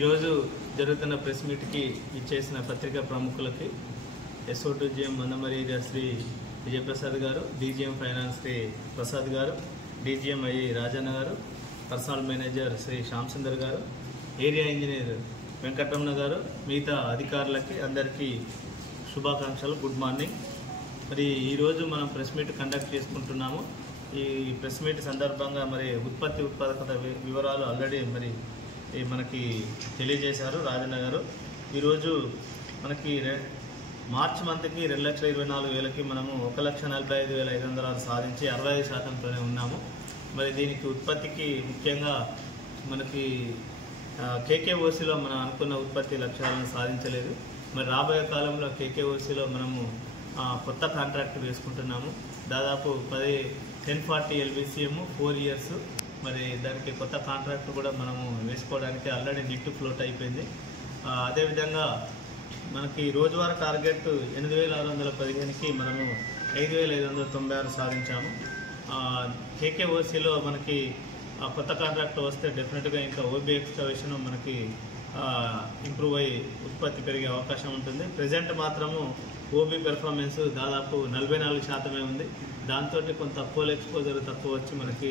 ఈరోజు జరుగుతున్న ప్రెస్ మీట్కి ఇచ్చేసిన పత్రికా ప్రముఖులకి SO2GM మందమరి ఏరియా శ్రీ విజయప్రసాద్ గారు, DGM ఫైనాన్స్ శ్రీ ప్రసాద్ గారు, DGM రాజన్న గారు, పర్సనల్ మేనేజర్ శ్రీ శ్యామ్ సుందర్ గారు, ఏరియా ఇంజనీర్ వెంకటరమణ గారు, మిగతా అధికారులకి అందరికీ శుభాకాంక్షలు. Good morning. మరి ఈరోజు మనం ప్రెస్ మీట్ కండక్ట్ చేసుకుంటున్నాము. ఈ ప్రెస్ మీట్ సందర్భంగా మరి ఉత్పాదకత వివరాలు ఆల్రెడీ మరి మనకి తెలియజేశారు రాజన్న గారు. ఈరోజు మనకి మార్చ్ మంత్కి 2,24,000కి మనము 1,45,506 సాధించి 65%తోనే ఉన్నాము. మరి దీనికి ఉత్పత్తికి ముఖ్యంగా మనకి KKOCలో మనం అనుకున్న ఉత్పత్తి లక్ష్యాలను సాధించలేదు. మరి రాబోయే కాలంలో KKOCలో మనము కొత్త కాంట్రాక్ట్ వేసుకుంటున్నాము. దాదాపు 1040 LBCM 4 years. మరి దానికి కొత్త కాంట్రాక్ట్ కూడా మనము వేసుకోవడానికి ఆల్రెడీ నెట్ ఫ్లోట్ అయిపోయింది. అదేవిధంగా మనకి రోజువారీ టార్గెట్ 8,615కి మనము 5,596 సాధించాము. KKOCలో మనకి కొత్త కాంట్రాక్ట్ వస్తే డెఫినెట్గా ఇంకా OB ఎక్స్కవేషన్ మనకి ఇంప్రూవ్ అయ్యి ఉత్పత్తి పెరిగే అవకాశం ఉంటుంది. ప్రజెంట్ మాత్రము OB పెర్ఫార్మెన్స్ దాదాపు 44% ఉంది. దాంతో కొంత కోల్ ఎక్స్పోజర్ తక్కువ వచ్చి మనకి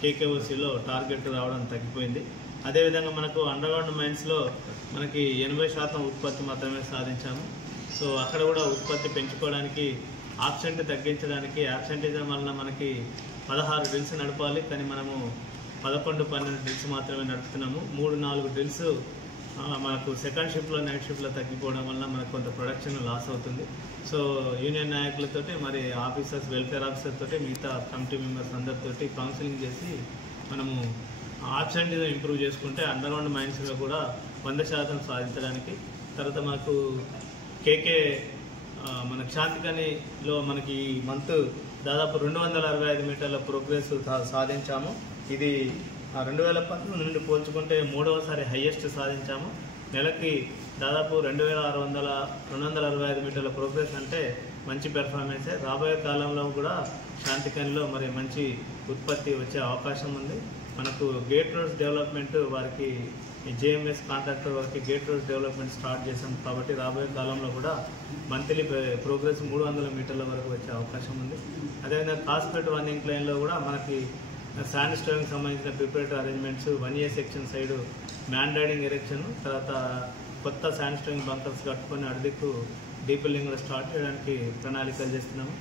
KKOCలో టార్గెట్ రావడం తగ్గిపోయింది. అదేవిధంగా మనకు అండర్గ్రౌండ్ మైన్స్లో మనకి 80% ఉత్పత్తి మాత్రమే సాధించాము. సో అక్కడ కూడా ఉత్పత్తి పెంచుకోవడానికి ఆబ్సెంట్ తగ్గించడానికి యాబ్సెంటిజం వలన మనకి 16 డ్రిల్స్ నడపాలి, కానీ మనము 11-12 డ్రిల్స్ మాత్రమే నడుపుతున్నాము. 3-4 డ్రిల్స్ మనకు సెకండ్ షిఫ్ట్లో నైట్ షిఫ్ట్లో తగ్గిపోవడం వల్ల మనకు కొంత ప్రొడక్షన్ లాస్ అవుతుంది. సో యూనియన్ నాయకులతోటి మరి ఆఫీసర్స్ వెల్ఫేర్ ఆఫీసర్ తోటి మిగతా కమిటీ మెంబర్స్ అందరితోటి కౌన్సిలింగ్ చేసి మనము ఆబ్సెంటిజం ఇంప్రూవ్ చేసుకుంటే అండర్గ్రౌండ్ మైన్స్లో కూడా 100% సాధించడానికి. తర్వాత మనకు మనకు శాంతికనిలో మనకి ఈ మంత్ దాదాపు 265 మీటర్ల ప్రోగ్రెస్ సాధించాము. ఇది 2019 నుండి పోల్చుకుంటే 3వసారి హైయెస్ట్ సాధించాము. నెలకి దాదాపు 2,265 మీటర్ల ప్రోగ్రెస్ అంటే మంచి పెర్ఫార్మెన్సే. రాబోయే కాలంలో కూడా శాంతికనిలో మరి మంచి ఉత్పత్తి వచ్చే అవకాశం ఉంది. మనకు గేట్ రోడ్స్ డెవలప్మెంట్ వారికి JMS కాంట్రాక్టర్ వారికి గేట్ రోడ్స్ డెవలప్మెంట్ స్టార్ట్ చేసాం కాబట్టి రాబోయే కాలంలో కూడా మంత్లీ ప్రోగ్రెస్ 300 మీటర్ల వరకు వచ్చే అవకాశం ఉంది. అదేవిధంగా కాస్పేట్ 1 ఇంక్లైన్లో కూడా మనకి శాండ్ స్టోయింగ్ సంబంధించిన preparatory arrangements 1A section side మ్యాండైడింగ్ ఎరెక్షన్, తర్వాత కొత్త శాండ్ స్టోయింగ్ బంకర్స్ కట్టుకొని అడిదిక్కు డీపిల్లింగ్ కూడా స్టార్ట్ చేయడానికి ప్రణాళికలు చేస్తున్నాము.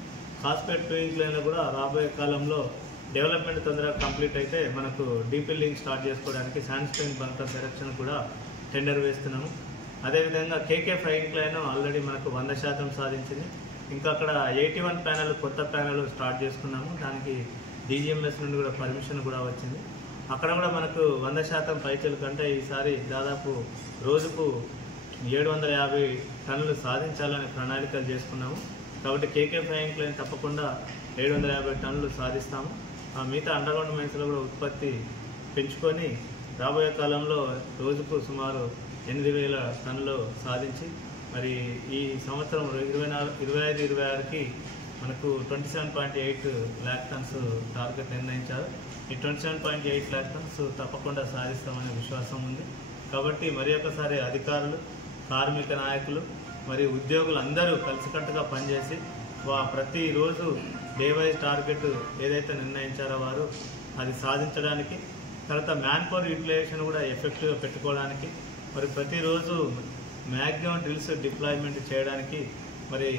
కాస్పేట్ 2 ఇంక్లైన్లో కూడా రాబోయే కాలంలో డెవలప్మెంట్ తొందరగా కంప్లీట్ అయితే మనకు డీపిల్లింగ్ స్టార్ట్ చేసుకోవడానికి శాండ్ స్టోయింగ్ బంకర్స్ ఎరెక్షన్ కూడా టెండర్ వేస్తున్నాము. అదేవిధంగా KK5 ఇంక్లైన్ ఆల్రెడీ మనకు 100% సాధించింది. ఇంకా అక్కడ 81 ప్యానెల్ కొత్త ప్యానెల్ స్టార్ట్ చేసుకున్నాము. దానికి DGMS నుండి కూడా పర్మిషన్ కూడా వచ్చింది. అక్కడ కూడా మనకు 100% పైచలు కంటే ఈసారి దాదాపు రోజుకు 750 టన్నులు సాధించాలని ప్రణాళికలు చేసుకున్నాము. కాబట్టి KK5 ఇంక్లైన్ తప్పకుండా 750 టన్నులు సాధిస్తాము. మిగతా అండర్గ్రౌండ్ మైన్స్లో కూడా ఉత్పత్తి పెంచుకొని రాబోయే కాలంలో రోజుకు సుమారు 8,000 టన్నులు సాధించి మరి ఈ సంవత్సరం 25-26కి మనకు 27.8 lakh tons టార్గెట్ నిర్ణయించారు. ఈ 27.8 lakh tons తప్పకుండా సాధిస్తామనే విశ్వాసం ఉంది. కాబట్టి మరి ఒకసారి అధికారులు, కార్మిక నాయకులు మరియు ఉద్యోగులు అందరూ కలిసికట్టుగా పనిచేసి ప్రతిరోజు డే వైజ్ టార్గెట్ ఏదైతే నిర్ణయించారో వారు అది సాధించడానికి, తర్వాత మ్యాన్ పవర్ యూటిలైజేషన్ కూడా ఎఫెక్టివ్గా పెట్టుకోవడానికి, మరి ప్రతిరోజు మ్యాక్సిమం డ్రిల్స్ డిప్లాయ్మెంట్ చేయడానికి మరి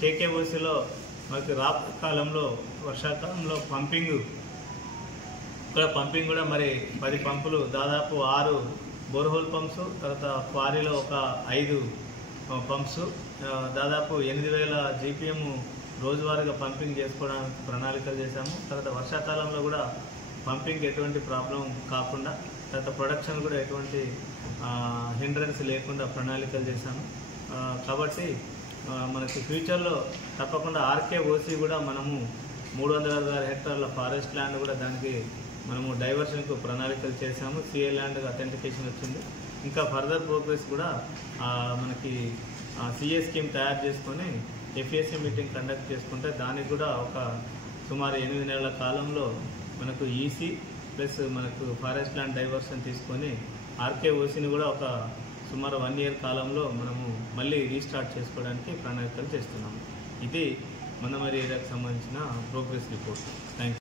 KKOCలో మనకి రాబోయే కాలంలో వర్షాకాలంలో పంపింగ్ కూడా మరి 10 పంపులు, దాదాపు 6 బోర్హోల్ పంప్స్, తర్వాత క్వారీలో ఒక 5 పంప్స్, దాదాపు 8,000 GPM రోజువారీగా పంపింగ్ చేసుకోవడానికి ప్రణాళికలు చేశాము. తర్వాత వర్షాకాలంలో కూడా పంపింగ్ ఎటువంటి ప్రాబ్లం కాకుండా, తర్వాత ప్రొడక్షన్ కూడా ఎటువంటి హిండ్రెన్స్ లేకుండా ప్రణాళికలు చేశాము. కాబట్టి మనకి ఫ్యూచర్లో తప్పకుండా ఆర్కేఓసి కూడా మనము 366 హెక్టార్ల ఫారెస్ట్ ల్యాండ్ కూడా దానికి మనము డైవర్షన్కు ప్రణాళికలు చేశాము. సిఏ ల్యాండ్ అథెంటికేషన్ వచ్చింది. ఇంకా ఫర్దర్ ప్రోగ్రెస్ కూడా మనకి సిఏ స్కీమ్ తయారు చేసుకొని ఎఫ్ఏసి మీటింగ్ కండక్ట్ చేసుకుంటే దానికి కూడా ఒక సుమారు 8 నెలల కాలంలో మనకు ఈసీ ప్లస్ మనకు ఫారెస్ట్ ల్యాండ్ డైవర్షన్ తీసుకొని ఆర్కేఓసిని కూడా ఒక సుమారు 1 ఇయర్ కాలంలో మనము మళ్ళీ రీస్టార్ట్ చేసుకోవడానికి ప్రణాళికలు చేస్తున్నాము. ఇది మందమరి ఏరియాకు సంబంధించిన ప్రోగ్రెస్ రిపోర్ట్. Thank you.